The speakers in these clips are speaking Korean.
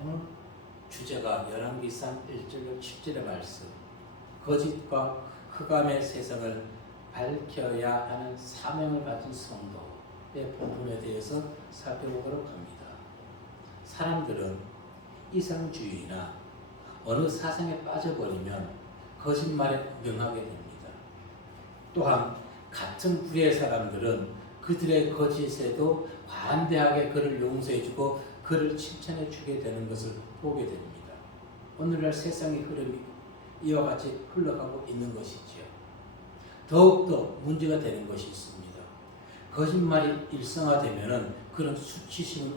오늘 주제가 열왕기상 1절로 7절의 말씀, 거짓과 흑암의 세상을 밝혀야 하는 사명을 가진 성도의 본문에 대해서 살펴보도록 합니다. 사람들은 이상주의나 어느 사상에 빠져버리면 거짓말에 명하게 됩니다. 또한 같은 부류의 사람들은 그들의 거짓에도 관대하게 그를 용서해주고 그를 칭찬해주게 되는 것을 보게 됩니다. 오늘날 세상의 흐름이 이와 같이 흘러가고 있는 것이지요. 더욱더 문제가 되는 것이 있습니다. 거짓말이 일상화되면 그런 수치심을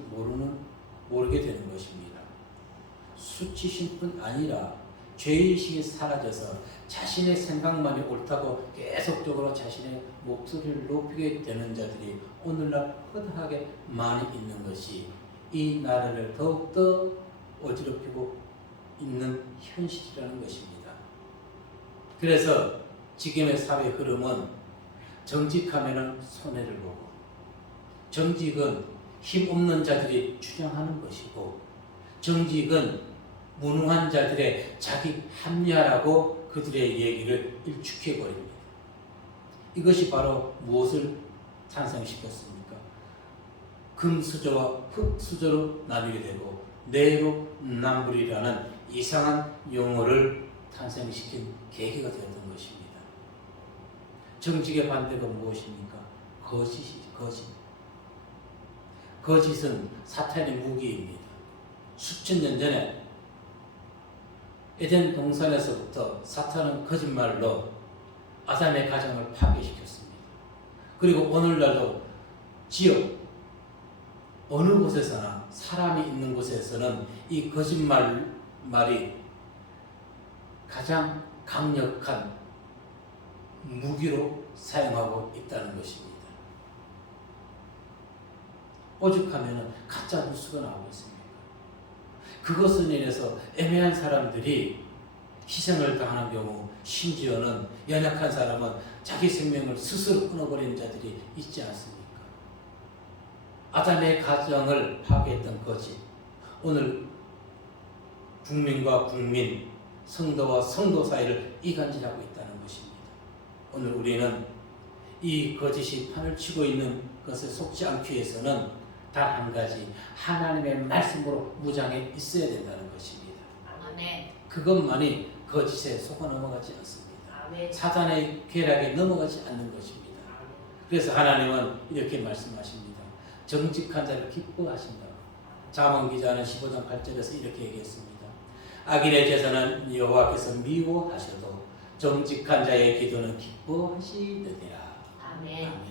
모르게 되는 것입니다. 수치심뿐 아니라 죄의식이 사라져서 자신의 생각만이 옳다고 계속적으로 자신의 목소리를 높이게 되는 자들이 오늘날 허다하게 많이 있는 것이 이 나라를 더욱더 어지럽히고 있는 현실이라는 것입니다. 그래서 지금의 사회 흐름은 정직하면 손해를 보고, 정직은 힘없는 자들이 주장하는 것이고, 정직은 무능한 자들의 자기 합리화라고 그들의 얘기를 일축해버립니다. 이것이 바로 무엇을 탄생시켰습니까? 금수저와 흙수저로 나뉘게 되고 내로남불이라는 이상한 용어를 탄생시킨 계기가 되었던 것입니다. 정직의 반대가 무엇입니까? 거짓은 사탄의 무기입니다. 수천 년 전에 에덴 동산에서부터 사탄은 거짓말로 아담의 가정을 파괴시켰습니다. 그리고 오늘날도 지역 어느 곳에서나 사람이 있는 곳에서는 이 거짓말이 가장 강력한 무기로 사용하고 있다는 것입니다. 오죽하면 가짜 뉴스가 나오고 있습니다. 그것은 인해서 애매한 사람들이 희생을 당하는 경우, 심지어는 연약한 사람은 자기 생명을 스스로 끊어버리는 자들이 있지 않습니까? 아담의 가정을 파괴했던 거짓, 오늘 국민과 국민, 성도와 성도 사이를 이간질하고 있다는 것입니다. 오늘 우리는 이 거짓이 판을 치고 있는 것에 속지 않기 위해서는 단 한 가지, 하나님의 말씀으로 무장해 있어야 된다는 것입니다. 아멘. 그것만이 거짓에 속아 넘어가지 않습니다. 아멘. 사탄의 쾌락에 넘어가지 않는 것입니다. 그래서 하나님은 이렇게 말씀하십니다. 정직한 자를 기뻐하신다고. 잠언 기자는 15장 8절에서 이렇게 얘기했습니다. 악인의 제사는 여호와께서 미워하셔도 정직한 자의 기도는 기뻐하시느니라. 아멘. 아멘.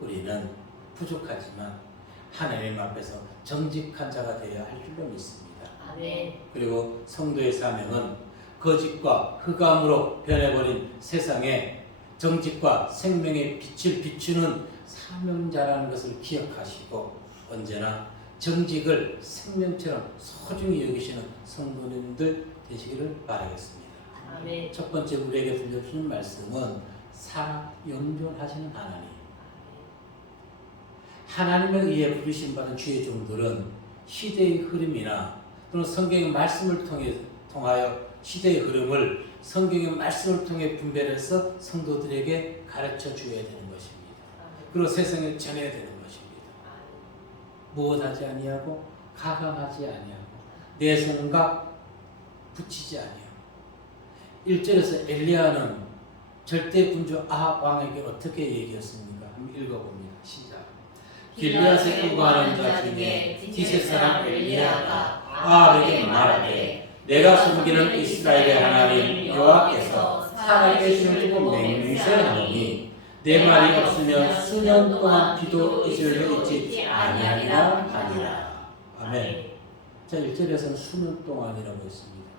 우리는 부족하지만 하나님 앞에서 정직한 자가 되어야 할 줄로 믿습니다. 아멘. 그리고 성도의 사명은 거짓과 흑암으로 변해버린 세상에 정직과 생명의 빛을 비추는 사명자라는 것을 기억하시고 언제나 정직을 생명처럼 소중히 여기시는 성도님들 되시기를 바라겠습니다. 아멘. 첫 번째 우리에게 들려주는 말씀은 살아 영존하시는 하나님. 하나님에 의해 부르심 받은 주의 종들은 시대의 흐름이나 또는 성경의 말씀을 통하여 시대의 흐름을 성경의 말씀을 통해 분별해서 성도들에게 가르쳐 주어야 되는 것입니다. 그리고 세상에 전해야 되는 것입니다. 무엇하지 아니하고 가감하지 아니하고 내 생각 붙이지 아니하고 1절에서 엘리야는 절대 군주 아합 왕에게 어떻게 얘기했습니까? 한번 읽어봅니다. 시작. 길르앗에 거하는 자 중에 디셋 사람 엘리야가 아합에게 말하되 내가 섬기는 이스라엘의 하나님 여호와께서 살아계시는 맹세하노니 내 말이 없으면 수년 동안 비도 이슬려 있지 아니하리라 하니라. 아멘. 자, 1절에서는 수년 동안이라고 했습니다.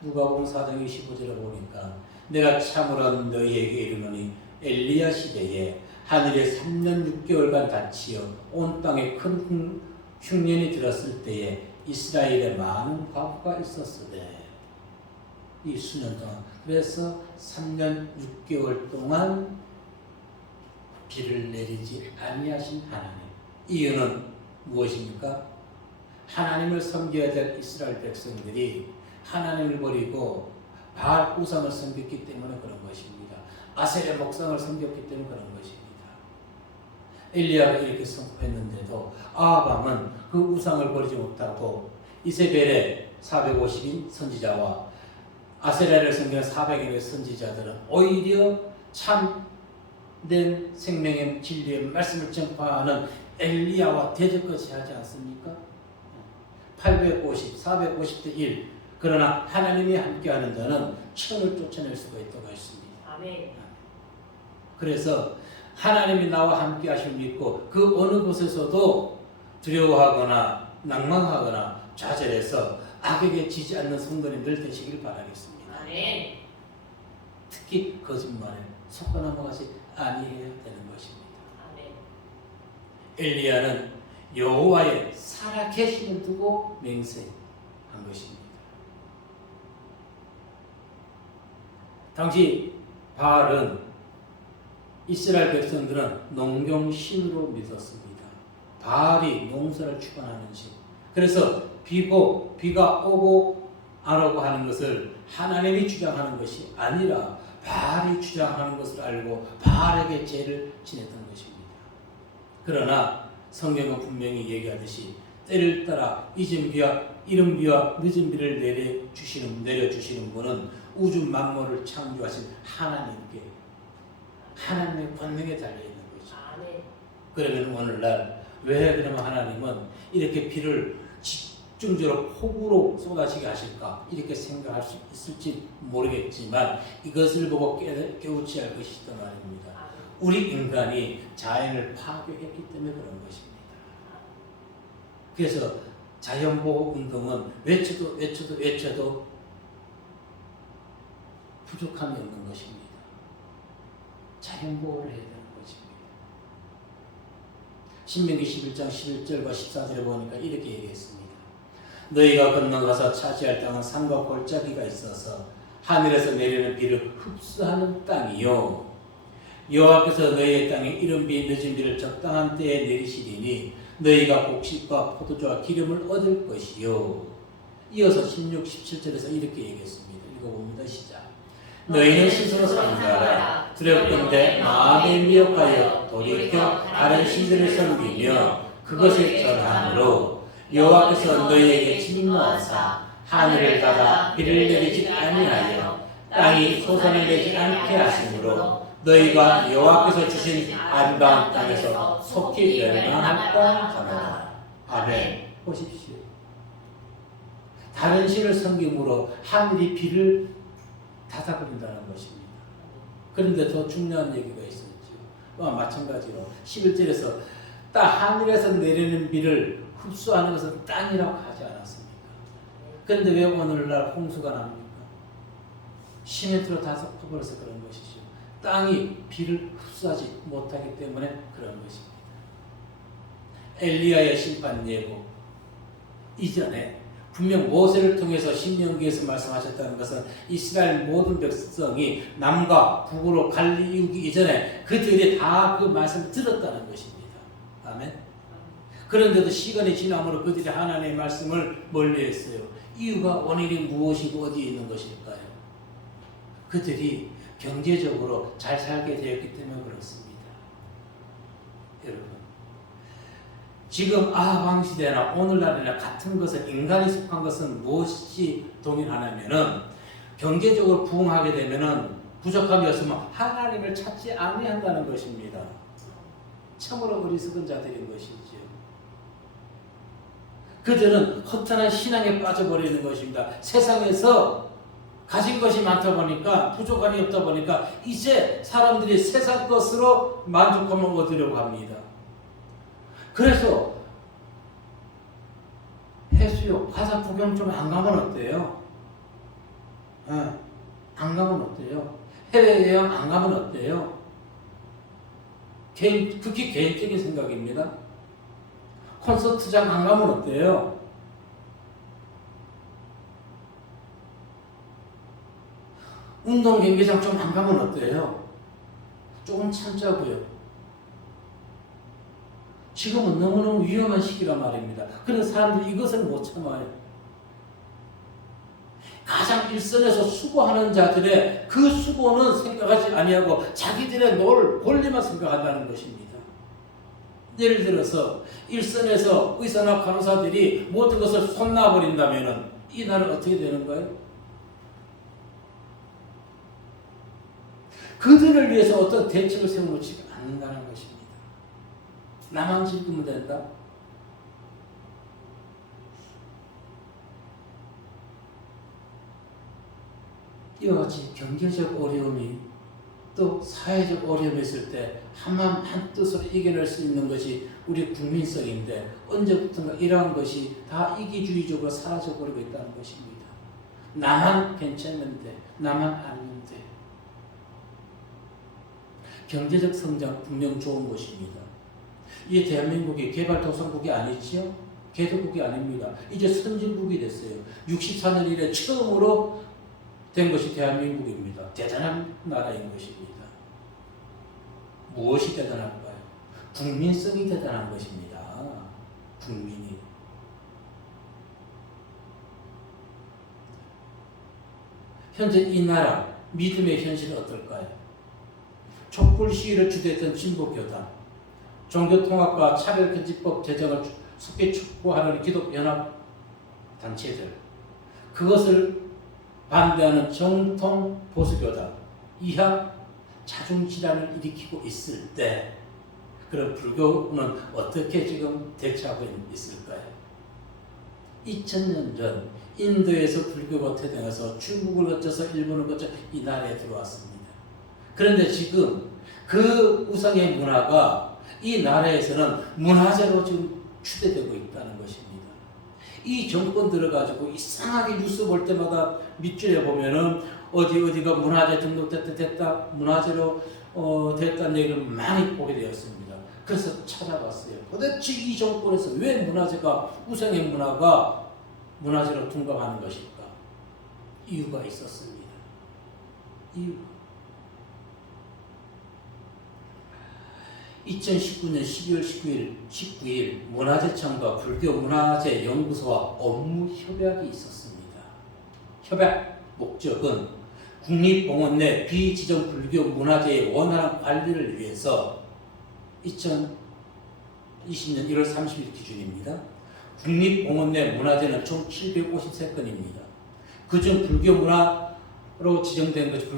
누가복음 4장 25절에 보니까 내가 참으로 너희에게 이르노니 엘리야 시대에 하늘에 3년 6개월간 닫히어 온 땅에 큰 흉년이 들었을 때에 이스라엘에 많은 과부가 있었으되 이 수년 동안 그래서 3년 6개월 동안 비를 내리지 아니하신 하나님. 이유는 무엇입니까? 하나님을 섬겨야 될 이스라엘 백성들이 하나님을 버리고 바알 우상을 섬겼기 때문에 그런 것입니다. 아세레 목상을 섬겼기 때문에 그런 것입니다. 엘리야가 이렇게 선포했는데도 아합 왕은 그 우상을 버리지 못하고 이세벨의 450인 선지자와 아세라를 섬기는 400인의 선지자들은 오히려 참된 생명의 진리의 말씀을 전파하는 엘리야와 대적같이 하지 않습니까? 850, 450대 1. 그러나 하나님이 함께하는 자는 천을 쫓아낼 수가 있다고 했습니다. 아멘. 그래서 하나님이 나와 함께 하심을 믿고 그 어느 곳에서도 두려워하거나 낭망하거나 좌절해서 악에게 지지 않는 성도님들 되시길 바라겠습니다. 아멘. 특히 거짓말에 속아 넘어가지 아니해야 되는 것입니다. 아멘. 엘리야는 여호와의 살아계심을 두고 맹세한 것입니다. 당시 바알은 이스라엘 백성들은 농경신으로 믿었습니다. 바알이 농사를 주관하는 신. 그래서 비가 오고 안 오고 하는 것을 하나님이 주장하는 것이 아니라 바알이 주장하는 것을 알고 바알에게 죄를 지냈던 것입니다. 그러나 성경은 분명히 얘기하듯이 때를 따라 이른 비와 늦은 비를 내려주시는 분은 우주 만물을 창조하신 하나님께 하나님의 권능에 달려있는 거죠. 아멘. 그러면 오늘날 왜 그러면 하나님은 이렇게 비를 집중적으로 폭우로 쏟아지게 하실까 이렇게 생각할 수 있을지 모르겠지만 이것을 보고 깨우치 할 것이 있단 말입니다. 아멘. 우리 인간이 자연을 파괴했기 때문에 그런 것입니다. 그래서 자연보호 운동은 외쳐도 부족함이 없는 것입니다. 자연보호를 해야 되는 것입니다. 신명기 11장 11절과 14절에 보니까 이렇게 얘기했습니다. 너희가 건너가서 차지할 땅은 산과 골짜기가 있어서 하늘에서 내리는 비를 흡수하는 땅이요 여호와께서 너희의 땅에 이른 비 늦은 비를 적당한 때에 내리시리니 너희가 곡식과 포도주와 기름을 얻을 것이요. 이어서 16, 17절에서 이렇게 얘기했습니다. 읽어봅니다. 시작. 너희는 스스로 삼가라. 두렵건대 마음에 미혹하여 돌이켜 다른 신들을 섬기며 그것을 전함으로 여호와께서 너희에게 진노하사 하늘을 닫아 비를 내리지 아니하여 땅이 솟아내 내지 않게 하심으로 너희가 여호와께서 주신 아름다운 땅에서 속히 멸망할까 하노라. 아멘. 보십시오. 다른 신을 섬김으로 하늘이 비를 닫아버린다는 것입니다. 그런데 더 중요한 얘기가 있었죠. 마찬가지로 11절에서 하늘에서 내리는 비를 흡수하는 것은 땅이라고 하지 않았습니까? 그런데 왜 오늘날 홍수가 납니까? 시멘트로 다 덮어버려서 그런 것이죠. 땅이 비를 흡수하지 못하기 때문에 그런 것입니다. 엘리야의 심판 예고 이전에 분명 모세를 통해서 신명기에서 말씀하셨다는 것은 이스라엘 모든 백성이 남과 북으로 갈리우기 이전에 그들이 다 그 말씀을 들었다는 것입니다. 아멘. 그런데도 시간이 지남으로 그들이 하나님의 말씀을 멀리했어요. 이유가 원인이 무엇이고 어디에 있는 것일까요? 그들이 경제적으로 잘 살게 되었기 때문에 그렇습니다. 여러분, 지금 아합 왕시대나 오늘날이나 같은 것을 인간이 속한 것은 무엇이 동일하냐면은 경제적으로 부흥하게 되면은 부족함이 없으면 하나님을 찾지 아니한다는 것입니다. 참으로 어리석은 자들인 것이죠. 그들은 허탄한 신앙에 빠져버리는 것입니다. 세상에서 가진 것이 많다 보니까 부족함이 없다 보니까 이제 사람들이 세상 것으로 만족감을 얻으려고 합니다. 그래서 해수욕, 바다 구경 좀 안 가면 어때요? 안 가면 어때요? 해외여행 안 가면 어때요? 극히 개인적인 생각입니다. 콘서트장 안 가면 어때요? 운동 경기장 좀 안 가면 어때요? 조금 참자고요. 지금은 너무너무 위험한 시기란 말입니다. 그런데 사람들이 이것을 못 참아요. 가장 일선에서 수고하는 자들의 그 수고는 생각하지 아니하고 자기들의 권리만 생각한다는 것입니다. 예를 들어서 일선에서 의사나 간호사들이 모든 것을 손놔버린다면 이 나라는 어떻게 되는 거예요? 그들을 위해서 어떤 대책을 세워놓지 않는다는 것입니다. 나만 즐기면 된다? 이와 같이 경제적 어려움이 또 사회적 어려움이 있을 때 한 뜻으로 이겨낼 수 있는 것이 우리 국민성인데 언제부턴가 이러한 것이 다 이기주의적으로 사라져버리고 있다는 것입니다. 나만 괜찮으면 돼. 나만 알면 돼. 경제적 성장 분명 좋은 것입니다. 이 대한민국이 개발도상국이 아니지요? 개도국이 아닙니다. 이제 선진국이 됐어요. 64년 이래 처음으로 된 것이 대한민국입니다. 대단한 나라인 것입니다. 무엇이 대단할까요? 국민성이 대단한 것입니다. 국민이. 현재 이 나라 믿음의 현실은 어떨까요? 촛불 시위를 주도했던 진보교단, 종교통합과 차별금지법 제정을 속히 촉구하는 기독연합 단체들, 그것을 반대하는 정통 보수교단, 이하 자중질환을 일으키고 있을 때 그런 불교는 어떻게 지금 대처하고 있을까요? 2000년 전 인도에서 불교가 태동해서 중국을 거쳐서 일본을 거쳐 이 나라에 들어왔습니다. 그런데 지금 그 우상의 문화가 이 나라에서는 문화재로 지금 추대되고 있다는 것입니다. 이 정권 들어가지고 이상하게 뉴스 볼 때마다 밑줄에 보면은 어디가 문화재 등록됐다 문화재로 됐다는 얘기를 많이 보게 되었습니다. 그래서 찾아봤어요. 도대체 이 정권에서 왜 우상의 문화가 문화재로 둔갑하는 것일까? 이유가 있었습니다. 이유. 2019년 12월 19일 문화재청과 불교문화재연구소와 업무 협약이 있었습니다. 협약 목적은 국립공원 내 비지정 불교 문화재의 원활한 관리를 위해서 2020년 1월 30일 기준입니다. 국립공원 내 문화재는 총 753건입니다. 그중 불교문화로 지정된 것이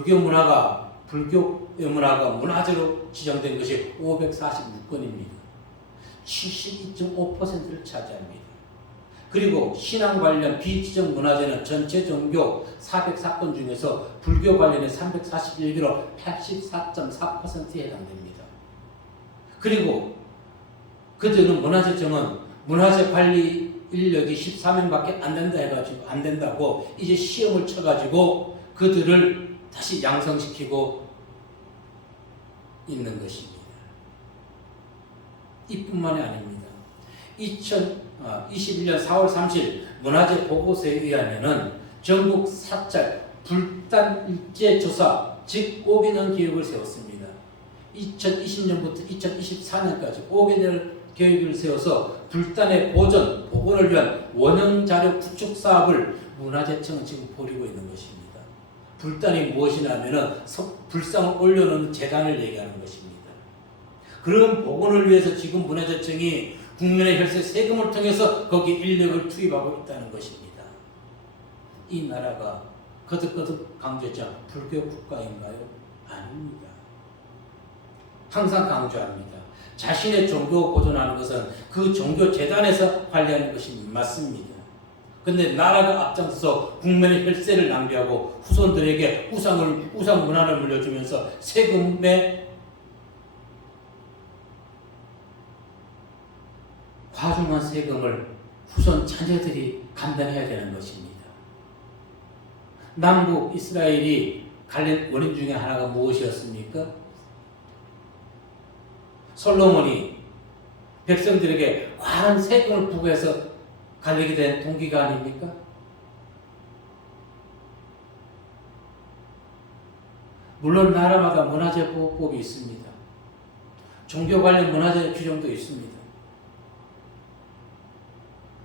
불교의 문화가 문화재로 지정된 것이 546건입니다. 72.5%를 차지합니다. 그리고 신앙 관련 비지정 문화재는 전체 종교 404건 중에서 불교 관련의 341개로 84.4%에 해당됩니다. 그리고 그들은 문화재청은 문화재 관리 인력이 14명밖에 안 된다고 이제 시험을 쳐가지고 그들을 다시 양성시키고 있는 것입니다. 이뿐만이 아닙니다. 2021년 4월 30일 문화재 보고서에 의하면은 전국 사찰 불단 일제 조사 즉 5개년 계획을 세웠습니다. 2020년부터 2024년까지 5개년 계획을 세워서 불단의 복원을 위한 원형 자료 구축 사업을 문화재청은 지금 벌이고 있는 것입니다. 불단이 무엇이냐면은 불상을 올려놓는 재단을 얘기하는 것입니다. 그런 복원을 위해서 지금 문화재청이 국민의 혈세 세금을 통해서 거기 인력을 투입하고 있다는 것입니다. 이 나라가 거듭거듭 강조했죠. 불교 국가인가요? 아닙니다. 항상 강조합니다. 자신의 종교 보존하는 것은 그 종교 재단에서 관리하는 것이 맞습니다. 근데 나라가 앞장서서 국민의 혈세를 낭비하고 후손들에게 우상 문화를 물려주면서 세금의 과중한 세금을 후손 자녀들이 감당해야 되는 것입니다. 남북 이스라엘이 갈린 원인 중에 하나가 무엇이었습니까? 솔로몬이 백성들에게 과한 세금을 부과해서 갈리게 된 동기가 아닙니까? 물론 나라마다 문화재 보호법이 있습니다. 종교 관련 문화재 규정도 있습니다.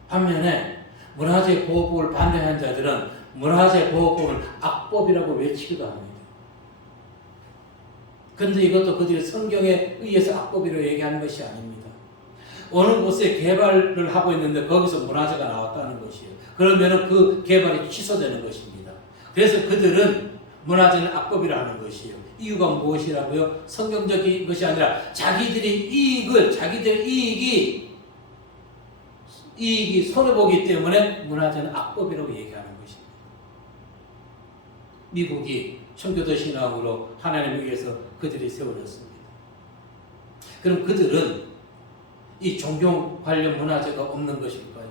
반면에 문화재 보호법을 반대하는 자들은 문화재 보호법을 악법이라고 외치기도 합니다. 그런데 이것도 그들이 성경에 의해서 악법이라고 얘기하는 것이 아닙니다. 어느 곳에 개발을 하고 있는데 거기서 문화재가 나왔다는 것이에요. 그러면 그 개발이 취소되는 것입니다. 그래서 그들은 문화재는 악법이라는 것이에요. 이유가 무엇이라고요? 성경적인 것이 아니라 자기들의 이익이 손해보기 때문에 문화재는 악법이라고 얘기하는 것입니다. 미국이 청교도 신앙으로 하나님을 위해서 그들이 세워졌습니다. 그럼 그들은 이 종교 관련 문화재가 없는 것일까요?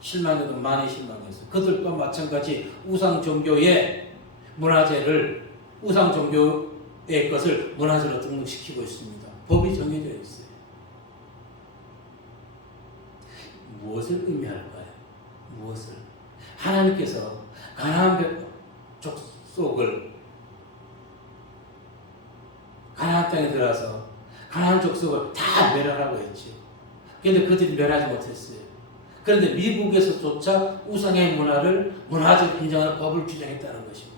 실망해도 많이 실망했어요. 그들과 마찬가지 우상 종교의 것을 문화재로 등록시키고 있습니다. 법이 정해져 있어요. 무엇을 의미할까요? 무엇을? 하나님께서 가나안 족속을 가나안 땅에 들어가서 가나안 족속을 다 멸하라고 했죠. 그런데 그들이 멸하지 못했어요. 그런데 미국에서조차 우상의 문화재를 인정하는 법을 주장했다는 것입니다.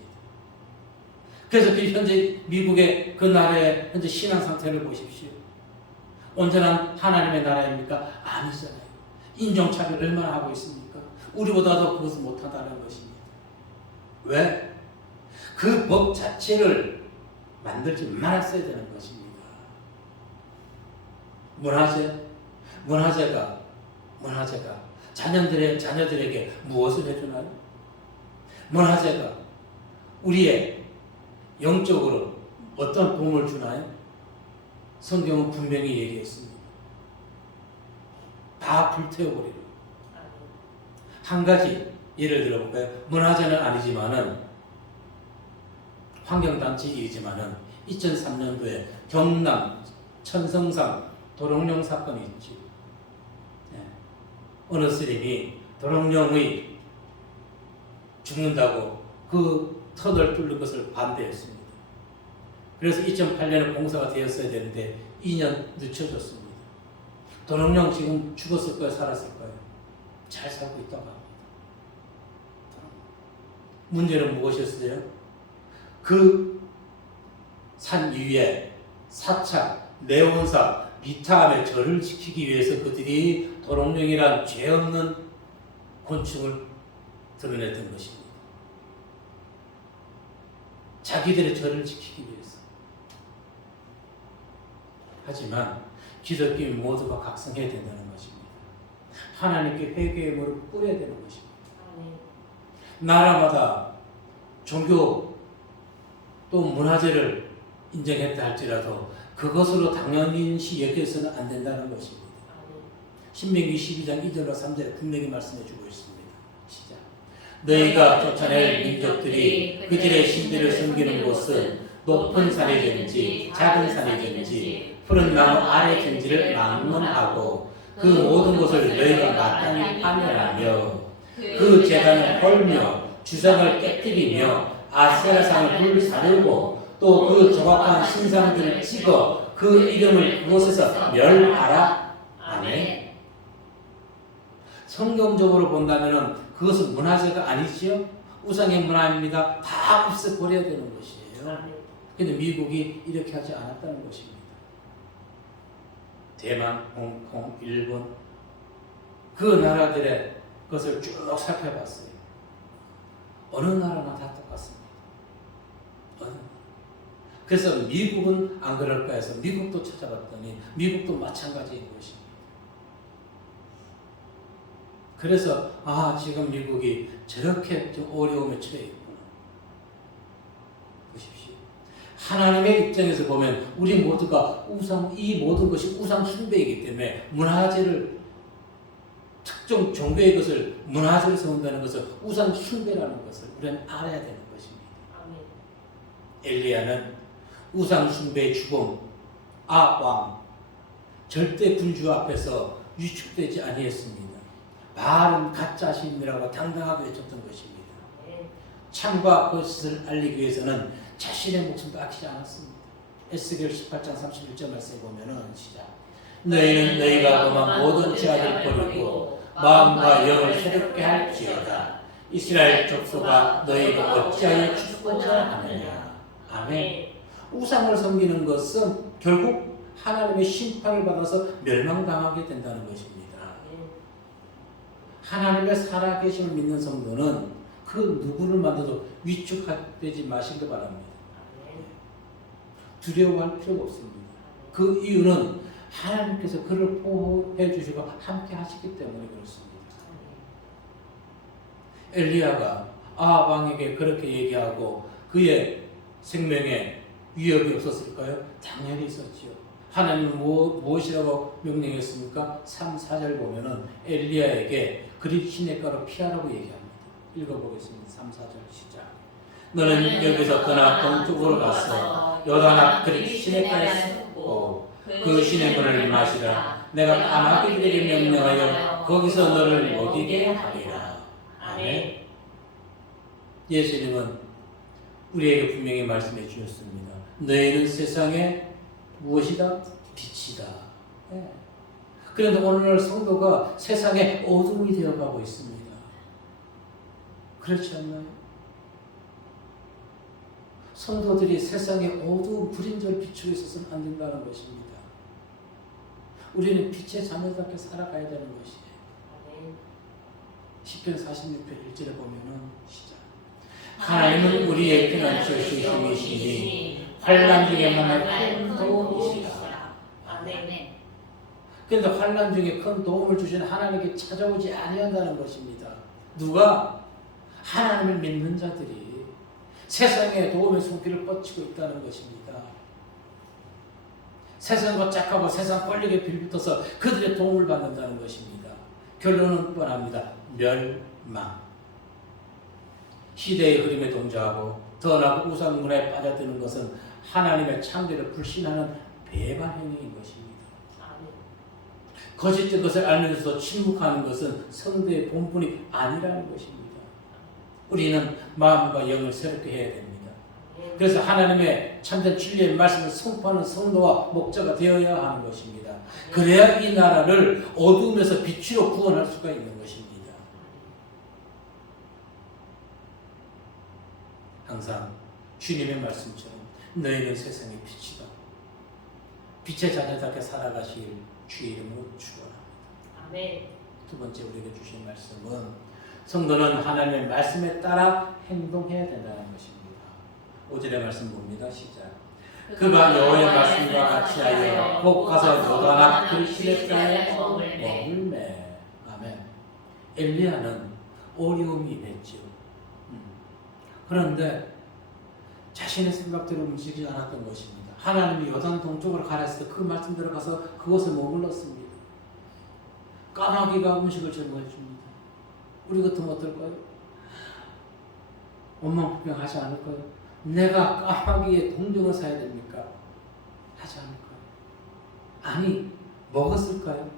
그래서 현재 미국의 그 나라의 현재 신앙 상태를 보십시오. 온전한 하나님의 나라입니까? 아니잖아요. 인종차별 얼마나 하고 있습니까? 우리보다도 그것을 못한다는 것입니다. 왜? 그 법 자체를 만들지 말았어야 되는 것입니다. 문화재가 자녀들에게 무엇을 해주나요? 문화재가 우리의 영적으로 어떤 도움을 주나요? 성경은 분명히 얘기했습니다. 다 불태워버리고. 한 가지 예를 들어볼까요? 문화재는 아니지만은 환경단체 일이지만은 2003년도에 경남 천성산 도롱뇽 사건이 있지. 어느 스님이 도롱뇽의 죽는다고 그 터널 뚫는 것을 반대했습니다. 그래서 2008년에 공사가 되었어야 되는데 2년 늦춰졌습니다. 도롱뇽 지금 죽었을까요? 살았을까요? 잘 살고 있다고 합니다. 문제는 무엇이었어요? 그 산 위에 사찰, 내원사, 비타함의 절을 지키기 위해서 그들이 도롱뇽이란 죄 없는 곤충을 드러냈던 것입니다. 자기들의 절을 지키기 위해서. 하지만 기독교 모두가 각성해야 된다는 것입니다. 하나님께 회개의 물을 뿌려야 되는 것입니다. 나라마다 종교 또 문화재를 인정했다 할지라도 그것으로 당연시 여겨서는 안 된다는 것입니다. 신명기 12장 2절과 3절에 분명히 말씀해 주고 있습니다. 시작. 너희가 쫓아낼 민족들이 그들의 신들을 섬기는 곳은 높은 산이든지 작은 산이든지 푸른 나무 아래 든지를 막론하고 그 모든 것을 너희가 마땅히 파멸하며 그 제단을 헐며 주상을 깨뜨리며 아세라상을 불사르고 또 그 조각한 신상들을 찍어 그 이름을 그곳에서 멸하라. 아멘. 성경적으로 본다면 그것은 문화재가 아니지요. 우상의 문화입니다. 다 없애버려야 되는 것이에요. 근데 미국이 이렇게 하지 않았다는 것입니다. 대만, 홍콩, 일본 그 나라들의 것을 쭉 살펴봤어요. 어느 나라나 다 똑같습니다. 그래서 미국은 안 그럴까 해서 미국도 찾아봤더니 미국도 마찬가지인 것입니다. 그래서 지금 미국이 저렇게 좀 어려움에 처해 있구나. 보십시오. 하나님의 입장에서 보면 우리 모두가 이 모든 것이 우상 숭배이기 때문에 문화재를 특정 종교의 것을 문화재로 세운다는 것을 우상 숭배라는 것을 우리는 알아야 되는 것입니다. 엘리야는 우상 숭배의 주범 아왕 절대 군주 앞에서 위축되지 아니했습니다. 바알은 가짜 신이라고 당당하게 외쳤던 것입니다. 참과 거짓을 알리기 위해서는 자신의 목숨도 아끼지 않았습니다. 에스겔 18장 31절 말씀에 보면은 시작. 너희는 너희가 범한 모든 죄악을 버리고 마음과 영을 새롭게 할지어다. 이스라엘 족속아 너희가 어찌하여 죽고자 하느냐. 아멘. 우상을 섬기는 것은 결국 하나님의 심판을 받아서 멸망당하게 된다는 것입니다. 하나님의 살아계심을 믿는 성도는 그 누구를 만나도 위축되지 마시기 바랍니다. 두려워할 필요가 없습니다. 그 이유는 하나님께서 그를 보호해 주시고 함께 하시기 때문에 그렇습니다. 엘리야가 아합 왕에게 그렇게 얘기하고 그의 생명에 위협이 없었을까요? 당연히 있었지요. 하나님은 무엇이라고 명령했습니까? 3, 4절 보면은 엘리야에게 그리 시냇가로 피하라고 얘기합니다. 읽어보겠습니다. 3, 4절 시작. 너는 여기서 떠나 동쪽으로 가서 요단 앞 그리 시냇가에 섰고 그 시냇물을 마시라. 내가 아마비들에게 명령하여 거기서 너를 먹이게 하리라. 아멘. 예수님은 우리에게 분명히 말씀해 주셨습니다. 너희는 세상의 무엇이다? 빛이다. 네. 그런데 오늘날 성도가 세상의 어둠이 되어가고 있습니다. 그렇지 않나요? 성도들이 세상의 어두운 그림자를 비추고 있어서는 안 된다는 것입니다. 우리는 빛의 자녀답게 살아가야 되는 것이에요. 시편 46편 1절에 보면은 시작. 하나님은 우리의 피난처시 힘이시니 환난 중에 만날 큰 도움이시다. 아멘. 그런데 환난 중에 큰 도움을 주시는 하나님께 찾아오지 아니한다는 것입니다. 누가? 하나님을 믿는 자들이 세상의 도움의 손길을 뻗치고 있다는 것입니다. 세상과 짝하고 세상 권력에 빌붙어서 그들의 도움을 받는다는 것입니다. 결론은 뻔합니다. 멸망. 시대의 흐름에 동조하고 더 나아가 우상 문화에 빠져드는 것은 하나님의 창조를 불신하는 배반 행위인 것입니다. 거짓된 것을 알면서도 침묵하는 것은 성도의 본분이 아니라는 것입니다. 우리는 마음과 영을 새롭게 해야 됩니다. 그래서 하나님의 참된 진리의 말씀을 선포하는 성도와 목자가 되어야 하는 것입니다. 그래야 이 나라를 어둠에서 빛으로 구원할 수가 있는 것입니다. 항상 주님의 말씀처럼 너희는 세상의 빛이다. 빛의 자녀답게 살아가실 주의 이름으로 축원합니다. 아멘. 두 번째 우리에게 주신 말씀은 성도는 하나님의 말씀에 따라 행동해야 된다는 것입니다. 5절의 말씀 봅니다. 시작. 그가 여호와의 말씀과 같이 하여 곧 가서 요단 앞 그 시냇가에 먹을 매. 아멘. 엘리야는 어려움이 임했지요. 그런데 자신의 생각대로 움직이지 않았던 것입니다. 하나님이 요단 동쪽으로 가라 했을 때 그 말씀대로 가서 그곳에 머물렀습니다. 까마귀가 음식을 제공해 줍니다. 우리 같으면 어떨까요? 원망불평하지 않을까요? 내가 까마귀의 동정을 사야 됩니까? 하지 않을까요? 아니, 먹었을까요?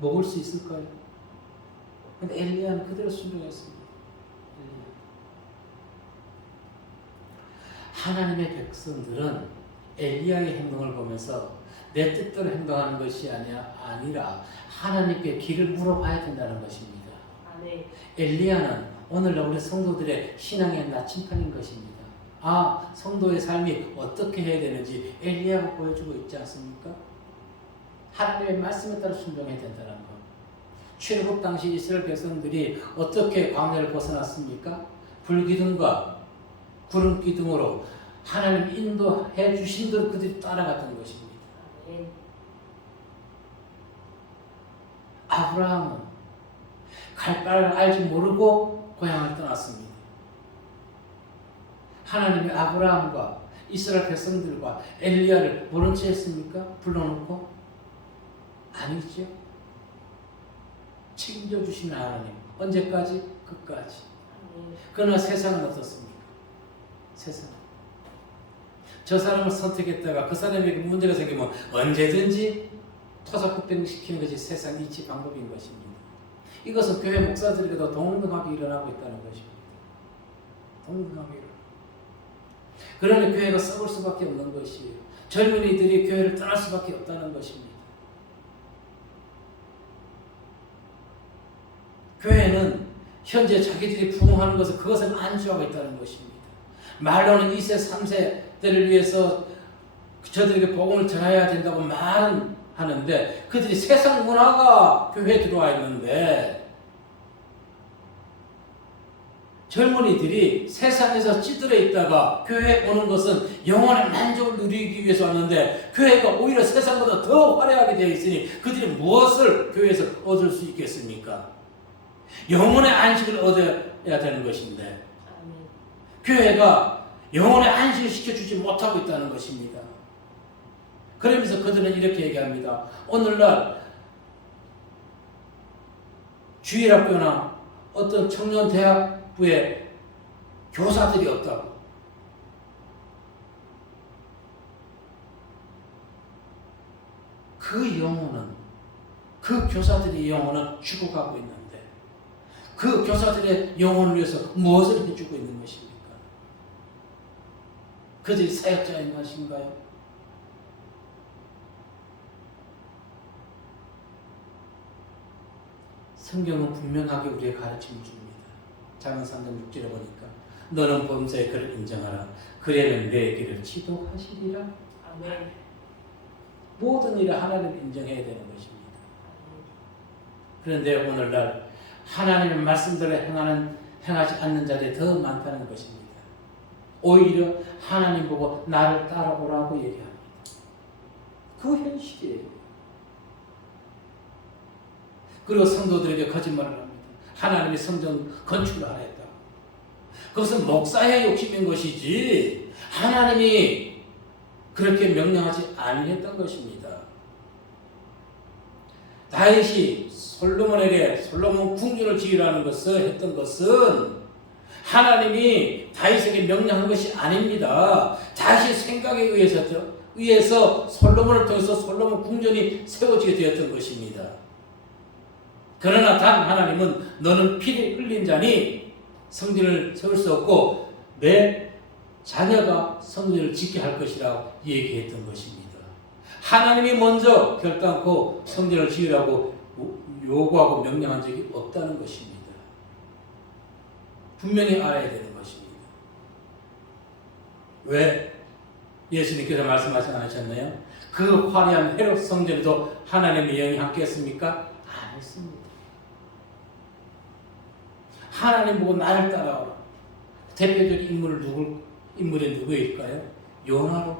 먹을 수 있을까요? 근데 엘리야는 그대로 순종했습니다. 하나님의 백성들은 엘리야의 행동을 보면서 내 뜻대로 행동하는 것이 아니라 하나님께 길을 물어봐야 된다는 것입니다. 아멘. 엘리야는 오늘날 우리 성도들의 신앙의 나침판인 것입니다. 아, 성도의 삶이 어떻게 해야 되는지 엘리야가 보여주고 있지 않습니까? 하나님의 말씀에 따라 순종해야 된다는 것. 출애굽 당시 이스라엘 백성들이 어떻게 광야를 벗어났습니까? 불기둥과 구름 기둥으로 하나님 인도해 주신 대로 그들이 따라갔던 것입니다. 아멘. 아브라함은 갈 바를 알지 모르고 고향을 떠났습니다. 하나님이 아브라함과 이스라엘 백성들과 엘리야를 모른 채 했습니까? 불러놓고? 아니죠. 책임져 주시는 하나님. 언제까지? 끝까지. 그러나 세상은 어떻습니까? 세상. 저 사람을 선택했다가 그 사람에게 문제가 생기면 언제든지 토사구팽시키는 것이 세상 이치 방법인 것입니다. 이것은 교회 목사들에게도 동등하게 일어나고 있다는 것입니다. 동등하게 일어나고. 그러니 교회가 썩을 수밖에 없는 것이에요. 젊은이들이 교회를 떠날 수밖에 없다는 것입니다. 교회는 현재 자기들이 부흥하는 것을 그것을 안주하고 있다는 것입니다. 말로는 2세, 3세들을 위해서 저들에게 복음을 전해야 된다고 말은 하는데 그들이 세상 문화가 교회에 들어와 있는데 젊은이들이 세상에서 찌들어 있다가 교회에 오는 것은 영혼의 만족을 누리기 위해서 왔는데 교회가 오히려 세상보다 더 화려하게 되어 있으니 그들이 무엇을 교회에서 얻을 수 있겠습니까? 영혼의 안식을 얻어야 되는 것인데 아멘. 교회가 영혼의 안식을 시켜주지 못하고 있다는 것입니다. 그러면서 그들은 이렇게 얘기합니다. 오늘날 주일학교나 어떤 청년대학부에 교사들이 없다고. 그 영혼은, 그 교사들의 영혼은 죽어가고 있는데 그 교사들의 영혼을 위해서 무엇을 해주고 있는 것입니까? 그들이 사역자인 것인가요? 성경은 분명하게 우리의 가르침을 줍니다. 잠언 3장 6절에 보니까 너는 범사의 그를 인정하라. 그래는 내 길을 지도하시리라. 아멘. 모든 일을 하나님을 인정해야 되는 것입니다. 그런데 오늘날 하나님의 말씀대로 행하지 않는 자들이 더 많다는 것입니다. 오히려 하나님 보고 나를 따라오라고 얘기합니다. 그 현실이에요. 그리고 성도들에게 거짓말을 합니다. 하나님이 성전 건축을 안 했다. 그것은 목사의 욕심인 것이지 하나님이 그렇게 명령하지 아니했던 것입니다. 다윗이 솔로몬에게 솔로몬 궁전을 지으라는 것을 했던 것은 하나님이 다윗에게 명령한 것이 아닙니다. 다윗의 생각에 의해서 솔로몬을 통해서 솔로몬 궁전이 세워지게 되었던 것입니다. 그러나 단 하나님은 너는 피를 흘린 자니 성전을 세울 수 없고 내 자녀가 성전을 짓게 할 것이라고 얘기했던 것입니다. 하나님이 먼저 결단코 성전을 지으라고 요구하고 명령한 적이 없다는 것입니다. 분명히 알아야 되는 것입니다. 왜? 예수님께서 말씀하지 않으셨나요? 그 화려한 헤롯 성전에도 하나님의 영이 함께 했습니까? 안 했습니다. 하나님 보고 나를 따라오라. 대표적인 인물이 누구일까요? 요나로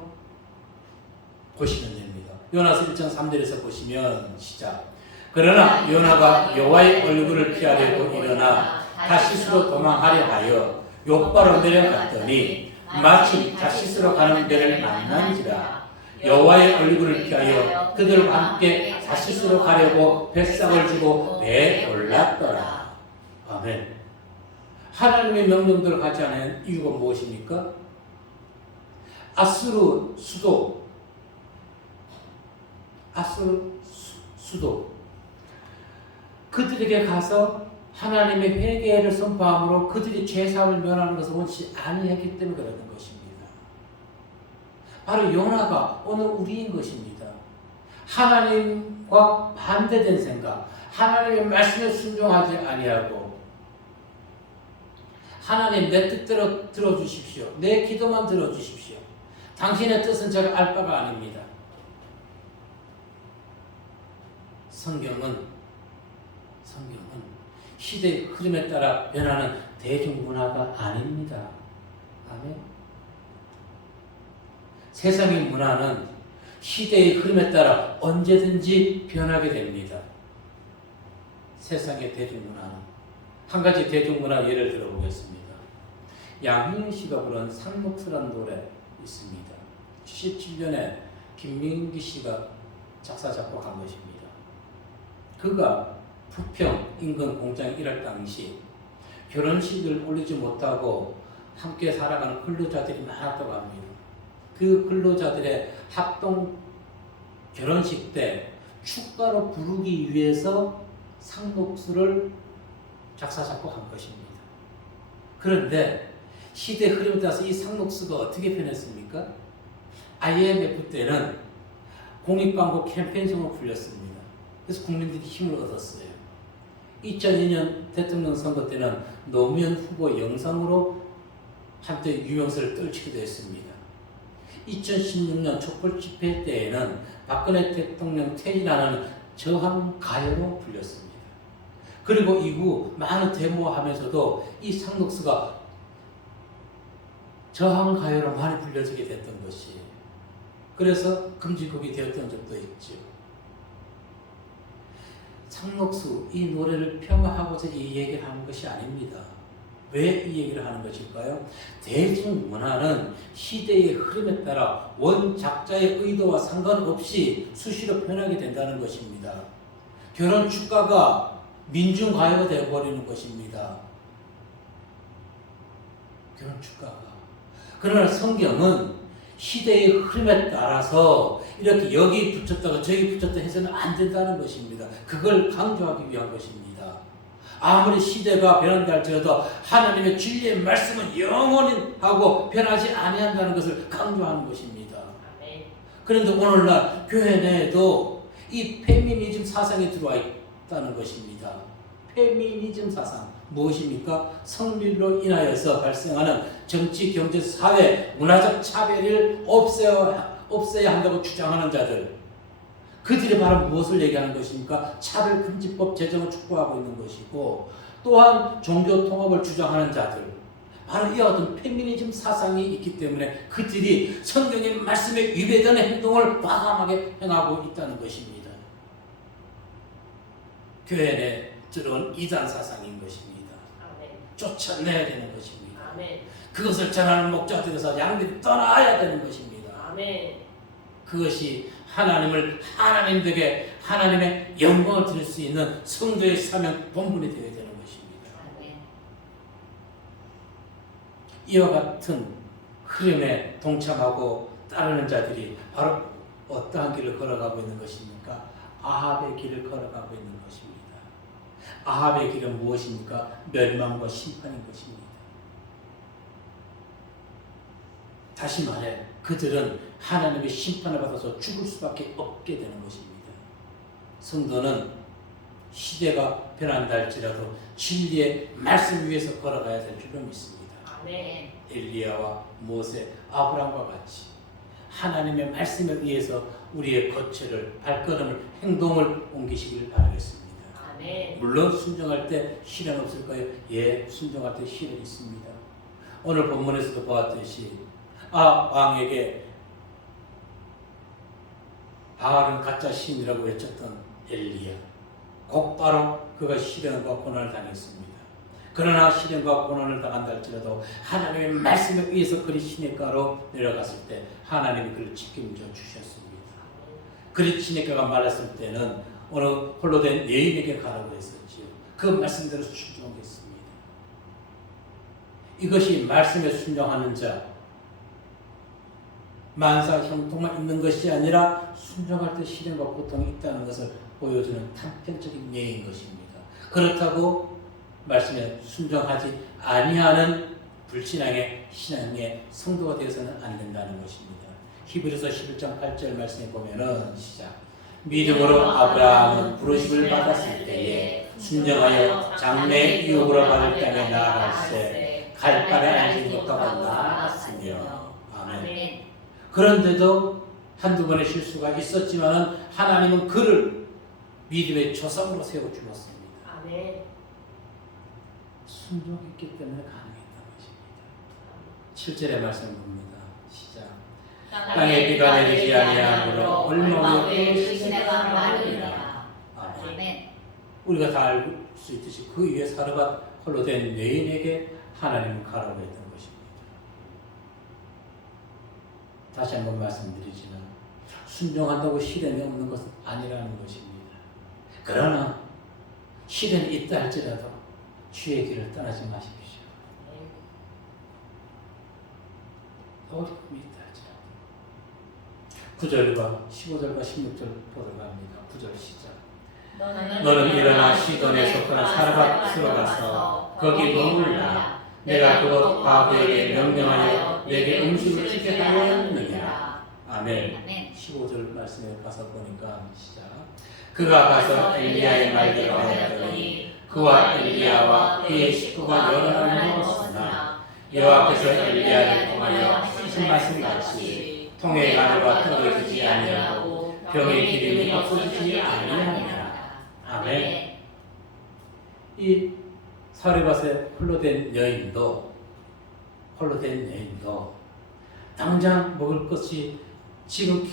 보시면 됩니다. 요나서 1장 3절에서 보시면 시작. 그러나 요나가 여호와의 얼굴을 피하려고 일어나 다시스로 도망하려 하여 욥바로 내려갔더니 마침 다시스로 가는 데를 만난지라. 여호와의 얼굴을 피하여 그들과 함께 다시스로 가려고 뱃삭을 주고 배에 올랐더라. 아멘. 하나님의 명령대로 가지 않은 이유가 무엇입니까? 아수르 수도 그들에게 가서 하나님의 회개를 선포함으로 그들이 죄사함을 면하는 것을 원치 아니했기 때문에 그러는 것입니다. 바로 요나가 오늘 우리인 것입니다. 하나님과 반대된 생각, 하나님의 말씀에 순종하지 아니하고 하나님 내 뜻대로 들어주십시오. 내 기도만 들어주십시오. 당신의 뜻은 제가 알 바가 아닙니다. 성경은 시대의 흐름에 따라 변하는 대중문화가 아닙니다. 아멘. 세상의 문화는 시대의 흐름에 따라 언제든지 변하게 됩니다. 세상의 대중문화는. 한 가지 대중문화 예를 들어보겠습니다. 양희은 씨가 부른 상록수라는 노래 있습니다. 77년에 김민기 씨가 작사 작곡한 것입니다. 그가 부평 인근 공장에 일할 당시 결혼식을 올리지 못하고 함께 살아가는 근로자들이 많았다고 합니다. 그 근로자들의 합동 결혼식 때 축가로 부르기 위해서 상록수를 작사 작곡한 것입니다. 그런데 시대 흐름에 따라서 이 상록수가 어떻게 변했습니까? IMF 때는 공익광고 캠페인성으로 불렸습니다. 그래서 국민들이 힘을 얻었어요. 2002년 대통령 선거 때는 노무현 후보 영상으로 한때 유명세를 떨치기도 했습니다. 2016년 촛불 집회 때에는 박근혜 대통령 퇴진하는 저항 가요로 불렸습니다. 그리고 이후 많은 데모하면서도 이 상록수가 저항 가요로 많이 불려지게 됐던 것이, 그래서 금지곡이 되었던 적도 있죠. 상록수 이 노래를 폄하하고자 이 얘기를 하는 것이 아닙니다. 왜 이 얘기를 하는 것일까요? 대중문화는 시대의 흐름에 따라 원작자의 의도와 상관없이 수시로 변하게 된다는 것입니다. 결혼 축가가 민중가요가 되어버리는 것입니다. 결혼 축가가. 그러나 성경은 시대의 흐름에 따라서 이렇게 여기 붙였다가 저기 붙였다 해서는 안 된다는 것입니다. 그걸 강조하기 위한 것입니다. 아무리 시대가 변한다 할지라도 하나님의 진리의 말씀은 영원히 하고 변하지 아니한다는 것을 강조하는 것입니다. 그런데 오늘날 교회 내에도 이 페미니즘 사상이 들어와 있다는 것입니다. 페미니즘 사상 무엇입니까? 성별로 인하여서 발생하는 정치, 경제, 사회, 문화적 차별을 없애야 한다고 주장하는 자들, 그들이 바로 무엇을 얘기하는 것입니까? 차별금지법 제정을 촉구하고 있는 것이고, 또한 종교 통합을 주장하는 자들, 바로 이와 같은 페미니즘 사상이 있기 때문에 그들이 성경의 말씀에 위배되는 행동을 과감하게 행하고 있다는 것입니다. 교회 내에 들어온 이단 사상인 것입니다. 쫓아내야 되는 것입니다. 그것을 전하는 목자들에서 양들이 떠나야 되는 것입니다. 그것이 하나님을 하나님에게 하나님의 영광을 드릴 수 있는 성도의 사명 본분이 되어야 되는 것입니다. 이와 같은 흐름에 동참하고 따르는 자들이 바로 어떠한 길을 걸어가고 있는 것입니까? 아합의 길을 걸어가고 있는 것입니다. 아합의 길은 무엇입니까? 멸망과 심판인 것입니다. 다시 말해 그들은 하나님의 심판을 받아서 죽을 수밖에 없게 되는 것입니다. 성도는 시대가 변한다 할지라도 진리의 말씀 위에서 걸어가야 될 줄로 믿습니다. 엘리야와 모세, 아브라함과 같이 하나님의 말씀에 의해서 우리의 거처를, 발걸음을, 행동을 옮기시기를 바라겠습니다. 물론 순종할 때 시련 없을까요? 예, 순종할 때 시련이 있습니다. 오늘 본문에서도 보았듯이 왕에게 바알은 가짜 신이라고 외쳤던 엘리야, 곧바로 그가 시련과 고난을 당했습니다. 그러나 시련과 고난을 당한다 할지라도 하나님의 말씀에 의해서 그리 시냇가로 내려갔을 때 하나님이 그를 책임져 주셨습니다. 그리 시냇가가 말랐을 때는 어느 홀로 된 여인에게 가라고 했었지요. 그 말씀대로 순종했습니다. 이것이 말씀에 순종하는 자, 만사 형통만 있는 것이 아니라 순종할 때 시련과 고통이 있다는 것을 보여주는 단편적인 예인 것입니다. 그렇다고 말씀에 순종하지 아니하는 불신앙의 신앙의 성도가 되어서는 안 된다는 것입니다. 히브리서 11장 8절 말씀에 보면은 시작. 믿음으로 아브라함은 부르심을 받았을 때에 순종하여 장래의 유업으로 받을 땅에 나아갈새 갈발에 앉은 것과 나아갔으며. 아멘. 그런데도 한두 번의 실수가 있었지만 하나님은 그를 믿음의 조상으로 세워주었습니다. 순종했기 때문에 가능했던 것입니다. 7절의 말씀을 봅니다. 시작. 땅에 비가 내리지 아니하므로 얼마 위에 시내가 마르리라. 아멘. 우리가 다 알 수 있듯이 그 위에 사르밧 홀로 된 여인에게 하나님은 가라고 했던 것입니다. 다시 한번 말씀드리지만 순종한다고 시련이 없는 것은 아니라는 것입니다. 그러나 시련이 있다 할지라도 주의 길을 떠나지 마십시오. 어려움이 있다 할지라도 9절과 15절과 16절 보도록 합니다. 9절 시작. 너는 일어나 시돈에 속한 사르밧으로 가서 거기 머물라. 내가 그곳 바보에게 명령하여 내게 음식을 주게 하였느니라. 아멘. 15절 말씀에 가서 보니까 시작. 그가 가서 엘리야의 말대로 하였더니 그와 엘리야와 그의 식구가 여러 날 먹었으나 여호와께서 엘리야를 통하여 하신 말씀같이 통의 가루가 떨어지지 아니하고 병의 기름이 없어지지 아니하니라. 아멘. 이 사르밧에 홀로 된 여인도 당장 먹을 것이 지금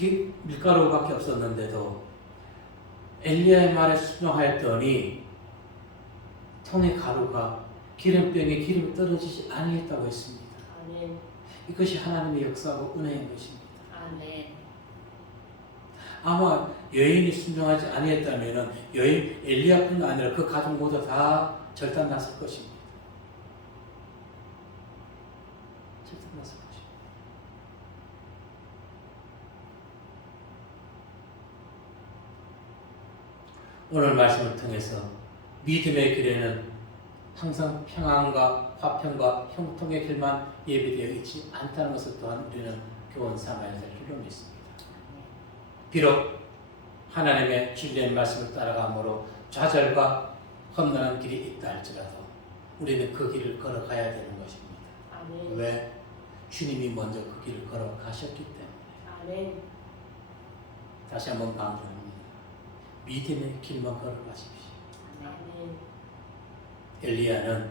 밀가루밖에 없었는데도 엘리야의 말에 순종하였더니 통의 가루가 기름병에 기름이 떨어지지 아니했다고 했습니다. 아멘. 이것이 하나님의 역사하고 은혜인 것입니다. 아멘. 아마 여인이 순종하지 아니했다면 여인 엘리야뿐 아니라 그 가족 모두 다 절단났을 것입니다. 절단났을 것입니다. 오늘 말씀을 통해서 믿음의 길에는 항상 평안과 화평과 형통의 길만 예비되어 있지 않다는 것을 또한 우리는 교훈 삼아야 될 줄로 믿습니다. 비록 하나님의 진리의 말씀을 따라감으로 좌절과 험난한 길이 있다 할지라도 우리는 그 길을 걸어가야 되는 것입니다. 아멘. 왜? 주님이 먼저 그 길을 걸어가셨기 때문에. 아멘. 다시 한번 강조합니다. 믿음의 길만 걸어가십시오. 아멘. 엘리야는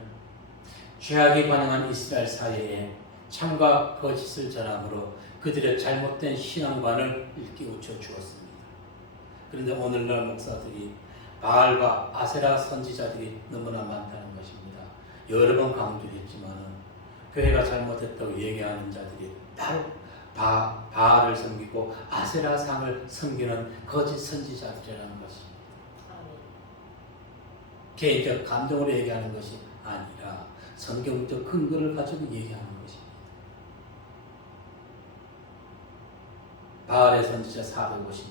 죄악이 관영한 이스라엘 사회에 참과 거짓을 전함으로 그들의 잘못된 신앙관을 일깨우쳐 주었습니다. 그런데 오늘날 목사들이 바알과 아세라 선지자들이 너무나 많다는 것입니다. 여러 번 강조했지만은 교회가 잘못했다고 얘기하는 자들이 바로 바알을 섬기고 아세라 상을 섬기는 거짓 선지자들이라는 것입니다. 아멘. 개인적 감정으로 얘기하는 것이 아니라 성경적 근거를 가지고 얘기하는 것입니다. 바알의 선지자 450명,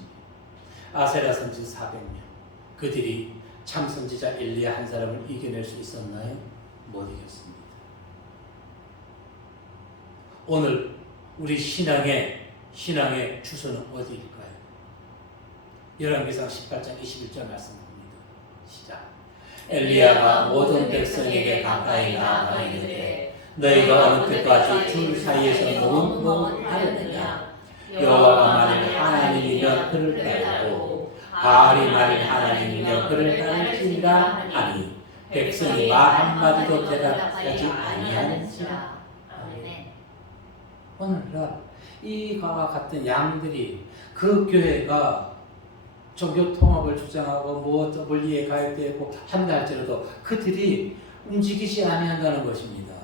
아세라 선지자 400명. 그들이 참 선지자 엘리야 한 사람을 이겨낼 수 있었나요? 못 이겼습니다. 오늘 우리 신앙의 주소는 어디일까요? 열왕기상 18장 21절 말씀입니다. 시작. 엘리야가 모든 백성에게 가까이 나아가 이르되 너희가 어느 때까지 줄 사이에서 머뭇머뭇하느냐? 여호와가 만일 하나님이면 그를 따르고 바알이 만일 하나님이면 그를 따를지니라 하니 백성이 말 한마디도 대답하지 아니하는지라. 아멘. 오늘날 이와 같은 양들이 그 교회가 종교 통합을 주장하고 뭐 WE에 가입되고 한다 할지라도 그들이 움직이지 아니한다는 것입니다.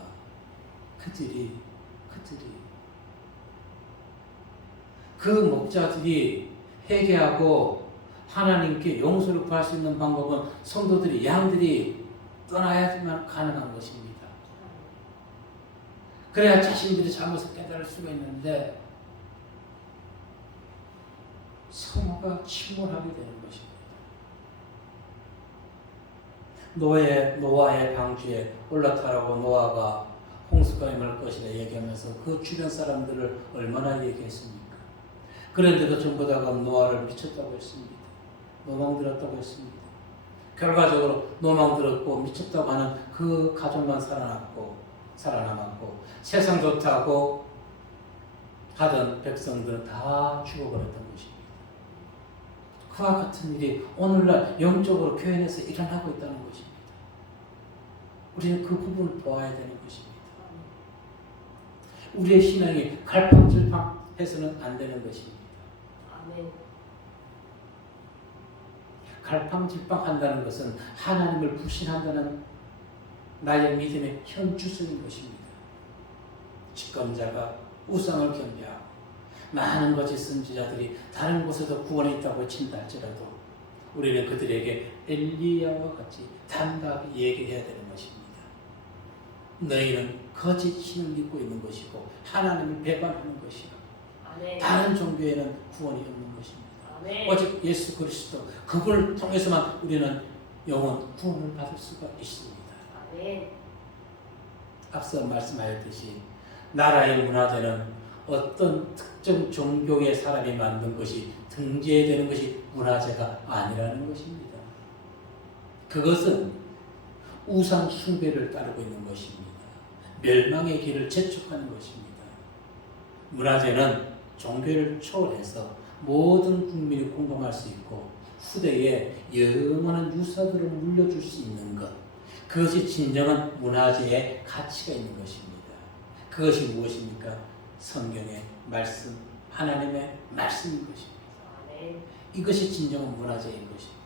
그들이 그 목자들이 회개하고 하나님께 용서를 구할 수 있는 방법은 성도들이 양들이 떠나야지만 가능한 것입니다. 그래야 자신들이 잘못을 깨달을 수가 있는데 성도가 침몰하게 되는 것입니다. 노아의 방주에 올라타라고 노아가 홍수가 임할 것이라 얘기하면서 그 주변 사람들을 얼마나 얘기했습니까? 그런데도 전부 다가 노아를 미쳤다고 했습니다. 노망들었다고 했습니다. 결과적으로 노망들었고 미쳤다고 하는 그 가족만 살아남았고 세상 좋다고 하던 백성들은 다 죽어버렸던 것입니다. 그와 같은 일이 오늘날 영적으로 교회 내에서 일어나고 있다는 것입니다. 우리는 그 부분을 보아야 되는 것입니다. 우리의 신앙이 갈팡질팡해서는 안 되는 것입니다. 아멘. 갈팡질팡한다는 것은 하나님을 불신한다는 나의 믿음의 현주소인 것입니다. 집권자가 우상을 경배하고 많은 거짓 선지자들이 다른 곳에도 구원이 있다고 친다 할지라도 우리는 그들에게 엘리야와 같이 단답히 얘기해야 되는 것입니다. 너희는 거짓 신을 믿고 있는 것이고 하나님을 배반하는 것이라. 아멘. 다른 종교에는 구원이 없는 것입니다. 아멘. 오직 예수 그리스도 그분을 통해서만 우리는 영원 구원을 받을 수가 있습니다. 아멘. 앞서 말씀하였듯이 나라의 문화재는 어떤 특정 종교의 사람이 만든 것이 등재되는 것이 문화재가 아니라는 것입니다. 그것은 우상 숭배를 따르고 있는 것입니다. 멸망의 길을 재촉하는 것입니다. 문화재는 종교를 초월해서 모든 국민이 공감할 수 있고 후대에 영원한 유산으로 물려줄 수 있는 것, 그것이 진정한 문화재의 가치가 있는 것입니다. 그것이 무엇입니까? 성경의 말씀, 하나님의 말씀인 것입니다. 아멘. 이것이 진정한 문화재인 것입니다.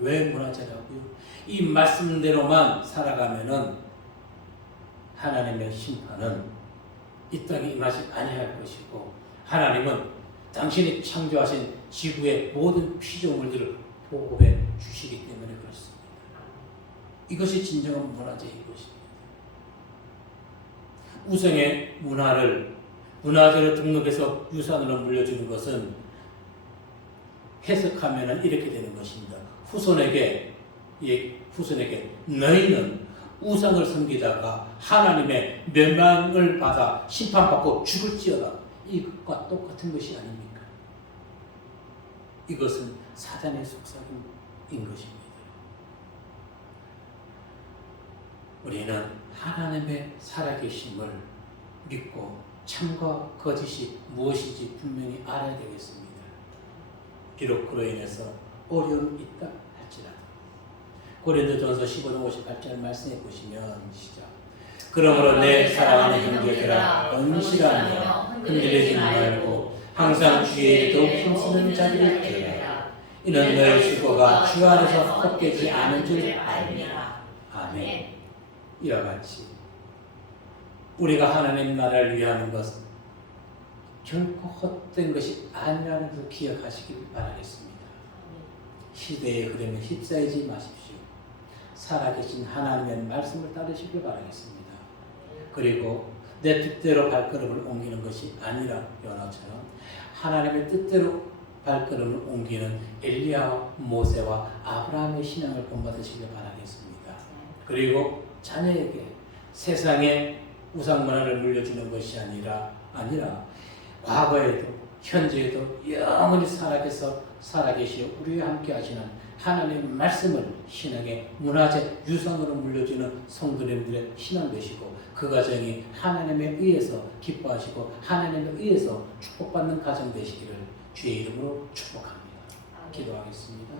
왜 문화재라고요? 이 말씀대로만 살아가면은 하나님의 심판은 이 땅에 임하지 아니할 것이고, 하나님은 당신이 창조하신 지구의 모든 피조물들을 보호해 주시기 때문에 그렇습니다. 이것이 진정한 문화재인 것입니다. 우상의 문화재로 등록해서 유산으로 물려주는 것은 해석하면 이렇게 되는 것입니다. 후손에게 너희는 우상을 섬기다가 하나님의 멸망을 받아 심판받고 죽을지어다. 이것과 똑같은 것이 아닙니까? 이것은 사단의 속삭임인 것입니다. 우리는 하나님의 살아계심을 믿고 참과 거짓이 무엇인지 분명히 알아야 되겠습니다. 비록 그로 인해서 어려움이 있다 할지라도. 고린도전서 15장 58절 말씀해 보시면 시작. 그러므로 내 사랑하는 형제들아 언실하며 흔들리지 말고 항상 주의 더욱 힘쓰는 자리를 구하라. 이는 너희 수고가 주 안에서 헛되지 않은 줄 알미라. 아멘. 이와 같이 우리가 하나님 나라를 위하는 것은 결코 헛된 것이 아니라는 것을 기억하시길 바라겠습니다. 시대의 흐름에 휩싸이지 마십시오. 살아계신 하나님의 말씀을 따르시길 바라겠습니다. 그리고 내 뜻대로 발걸음을 옮기는 것이 아니라 요나처럼 하나님의 뜻대로 발걸음을 옮기는 엘리야와 모세와 아브라함의 신앙을 본받으시길 바라겠습니다. 그리고 자녀에게 세상의 우상 문화를 물려주는 것이 아니라 과거에도 현재에도 영원히 살아계시어 우리와 함께 하시는 하나님의 말씀을 신앙의 문화재 유산으로 물려주는 성도님들의 신앙 되시고, 그 가정이 하나님에 의해서 기뻐하시고 하나님에 의해서 축복받는 가정 되시기를 주의 이름으로 축복합니다. 기도하겠습니다.